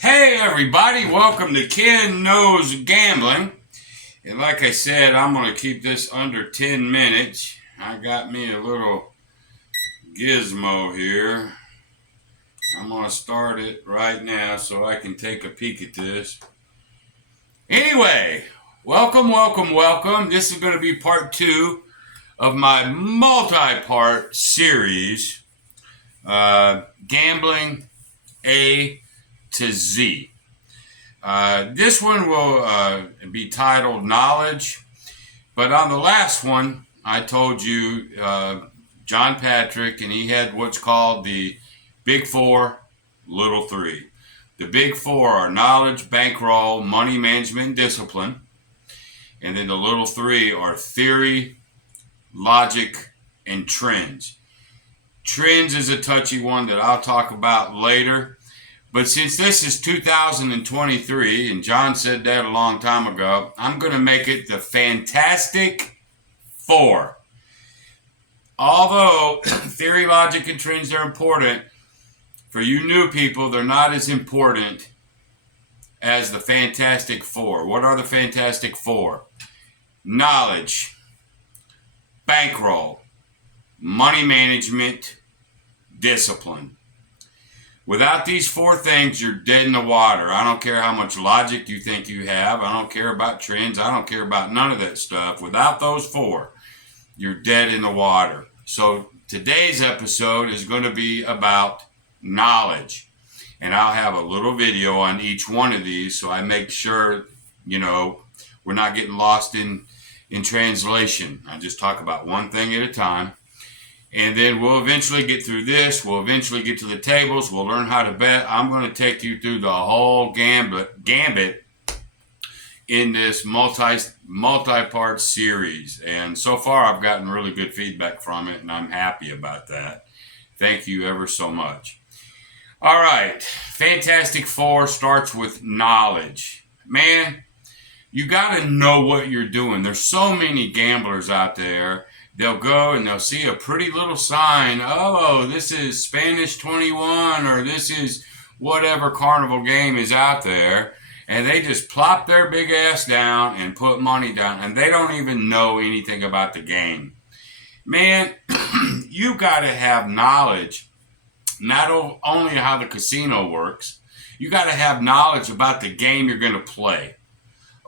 Hey everybody, welcome to Ken Knows Gambling. And like I said, I'm going to keep this under 10 minutes. I got me a little gizmo here. I'm going to start it right now so I can take a peek at this. Anyway, welcome. This is going to be part 2 of my multi-part series, Gambling A to Z. This one will be titled Knowledge, but on the last one, I told you John Patrick, and he had what's called the Big Four, Little Three. The Big Four are knowledge, bankroll, money management, and discipline. And then the Little Three are theory, logic, and trends. Trends is a touchy one that I'll talk about later. But since this is 2023, and John said that a long time ago, I'm going to make it the Fantastic Four. Although theory, logic, and trends are important, for you new people, they're not as important as the Fantastic Four. What are the Fantastic Four? Knowledge, bankroll, money management, discipline. Without these 4 things, you're dead in the water. I don't care how much logic you think you have. I don't care about trends. I don't care about none of that stuff. Without those 4, you're dead in the water. So today's episode is going to be about knowledge. And I'll have a little video on each one of these so I make sure, we're not getting lost in translation. I just talk about one thing at a time. And then we'll eventually get through this. We'll eventually get to the tables. We'll learn how to bet. I'm going to take you through the whole gambit in this multi-part series. And so far, I've gotten really good feedback from it, and I'm happy about that. Thank you ever so much. All right. Fantastic Four starts with knowledge. Man, you got to know what you're doing. There's so many gamblers out there. They'll go and they'll see a pretty little sign. Oh, this is Spanish 21 or this is whatever carnival game is out there. And they just plop their big ass down and put money down. And they don't even know anything about the game. Man, you got to have knowledge. Not only how the casino works. You got to have knowledge about the game you're going to play.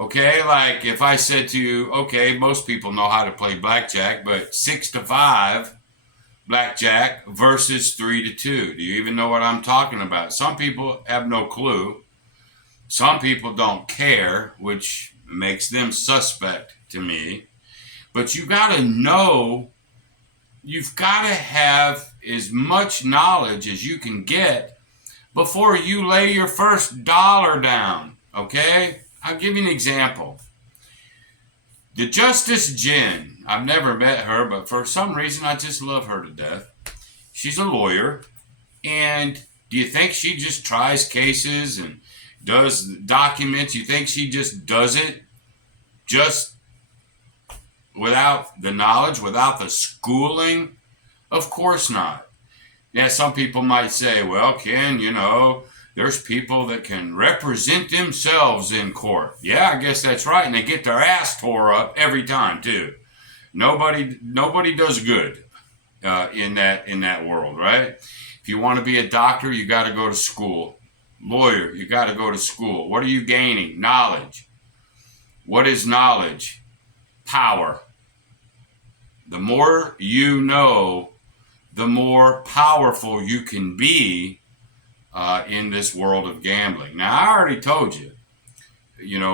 Okay, like if I said to you, okay, most people know how to play blackjack, but 6 to 5 blackjack versus 3 to 2. Do you even know what I'm talking about? Some people have no clue. Some people don't care, which makes them suspect to me. But you got to know, you've got to have as much knowledge as you can get before you lay your first dollar down, okay? I'll give you an example. The Justice Jen, I've never met her, but for some reason I just love her to death. She's a lawyer, and do you think she just tries cases and does documents? You think she just does it just without the knowledge, without the schooling? Of course not. Yeah, some people might say, well, Ken, there's people that can represent themselves in court. Yeah, I guess that's right. And they get their ass tore up every time, too. Nobody does good in that world, right? If you want to be a doctor, you got to go to school. Lawyer, you got to go to school. What are you gaining? Knowledge. What is knowledge? Power. The more you know, the more powerful you can be in this world of gambling. Now, I already told you,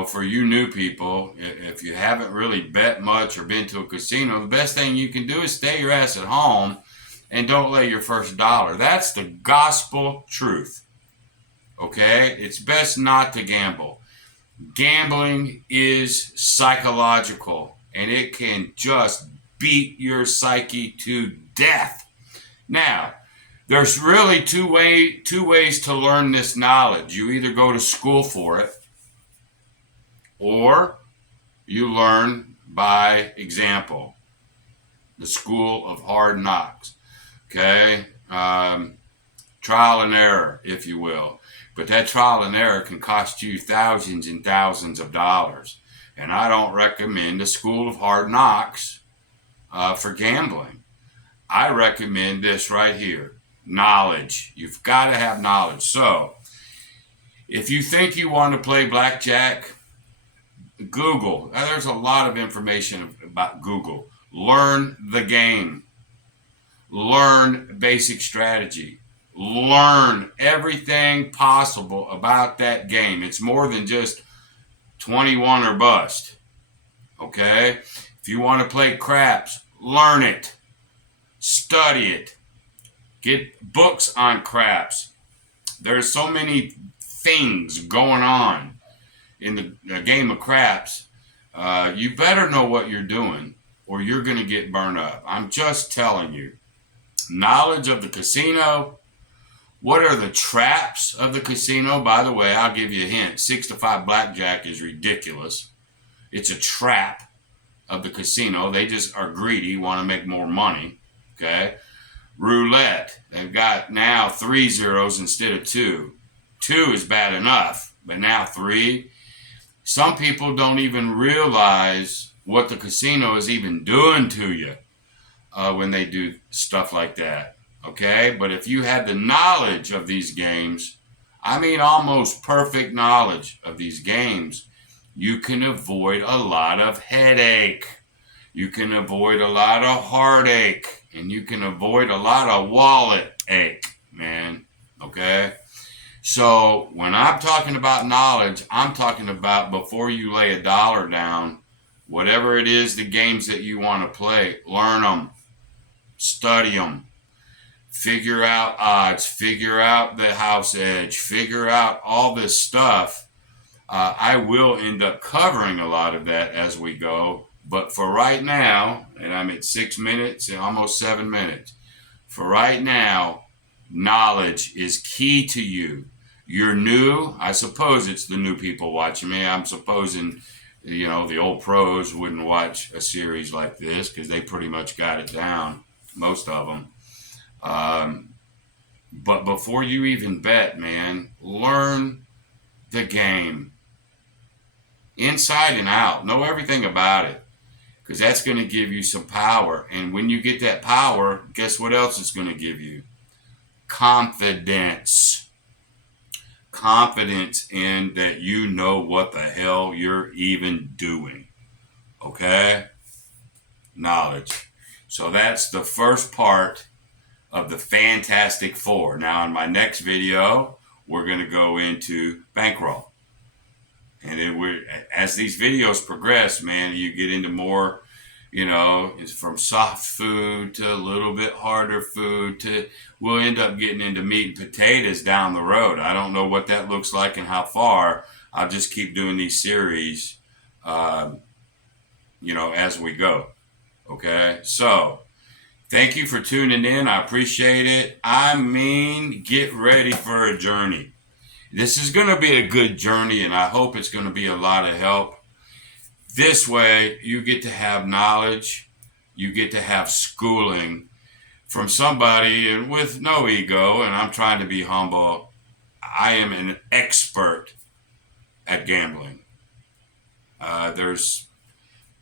for you new people, if you haven't really bet much or been to a casino, the best thing you can do is stay your ass at home and don't lay your first dollar. That's the gospel truth. Okay? It's best not to gamble. Gambling is psychological, and it can just beat your psyche to death. Now, there's really two ways to learn this knowledge. You either go to school for it, or you learn by example. The school of hard knocks. Okay? Trial and error, if you will. But that trial and error can cost you thousands and thousands of dollars. And I don't recommend a school of hard knocks for gambling. I recommend this right here. Knowledge. You've got to have knowledge. So, if you think you want to play blackjack, Google. There's a lot of information about Google. Learn the game. Learn basic strategy. Learn everything possible about that game. It's more than just 21 or bust. Okay? If you want to play craps, learn it. Study it. Get books on craps. There's so many things going on in the game of craps. You better know what you're doing or you're going to get burned up. I'm just telling you. Knowledge of the casino. What are the traps of the casino? By the way, I'll give you a hint. 6 to 5 blackjack is ridiculous. It's a trap of the casino. They just are greedy, want to make more money. Okay? Roulette. They've got now 3 zeros instead of 2. 2 is bad enough, but now 3. Some people don't even realize what the casino is even doing to you when they do stuff like that. Okay? But if you had the knowledge of these games, I mean almost perfect knowledge of these games, you can avoid a lot of headache. You can avoid a lot of heartache. And you can avoid a lot of wallet ache, man. Okay? So when I'm talking about knowledge, I'm talking about before you lay a dollar down, whatever it is, the games that you want to play, learn them, study them. Figure out odds, figure out the house edge, figure out all this stuff. I will end up covering a lot of that as we go. But for right now, and I'm at 6 minutes and almost 7 minutes. For right now, knowledge is key to you. You're new. I suppose it's the new people watching me. I'm supposing, the old pros wouldn't watch a series like this because they pretty much got it down, most of them. But before you even bet, man, learn the game inside and out. Know everything about it because that's going to give you some power. And when you get that power, guess what else it's going to give you? Confidence. Confidence in that you know what the hell you're even doing. Okay? Knowledge. So that's the first part of the Fantastic Four. Now, in my next video, we're going to go into bankroll. And then as these videos progress, man, you get into more, it's from soft food to a little bit harder food to, we'll end up getting into meat and potatoes down the road. I don't know what that looks like and how far. I'll just keep doing these series, as we go. Okay? So, thank you for tuning in. I appreciate it. I mean, get ready for a journey. This is going to be a good journey, and I hope it's going to be a lot of help. This way, you get to have knowledge. You get to have schooling from somebody with no ego, and I'm trying to be humble. I am an expert at gambling.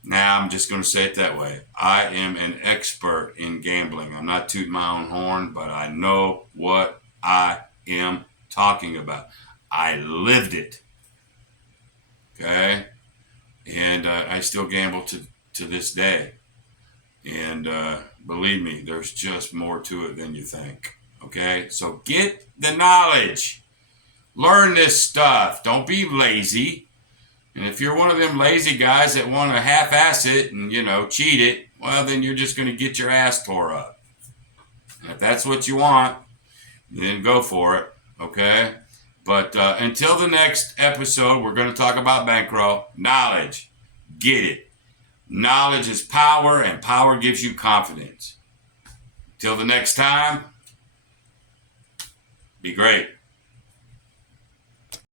Now I'm just going to say it that way. I am an expert in gambling. I'm not tooting my own horn, but I know what I am talking about. I lived it. Okay? And I still gamble to this day. And believe me, there's just more to it than you think. Okay? So get the knowledge. Learn this stuff. Don't be lazy. And if you're one of them lazy guys that want to half-ass it and, cheat it, well, then you're just going to get your ass tore up. And if that's what you want, then go for it, okay? But until the next episode, we're going to talk about bankroll. Knowledge. Get it. Knowledge is power, and power gives you confidence. Till the next time, be great.